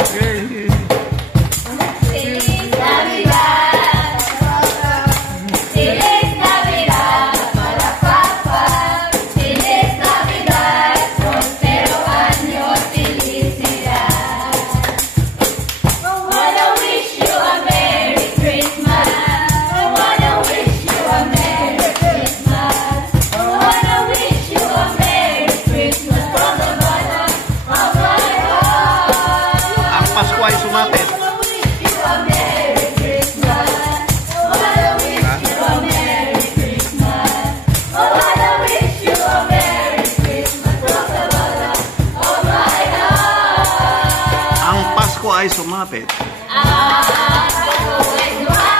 Okay. Feliz Navidad. Feliz Navidad para Papa. Feliz Navidad. Prospero año, felicidad. Wanna wish you a Merry Christmas. Wanna wish you a Merry Christmas. Wanna wish you a Merry Christmas from the bottom of my heart. Ang Pasko ay sumapit. Wanna wish you a Merry Christmas. Wanna wish you a Merry Christmas. Wanna wish you a Merry Christmas from the bottom of my heart. Ang Pasko ay sumapit. Ah, Pasko ay sumapit.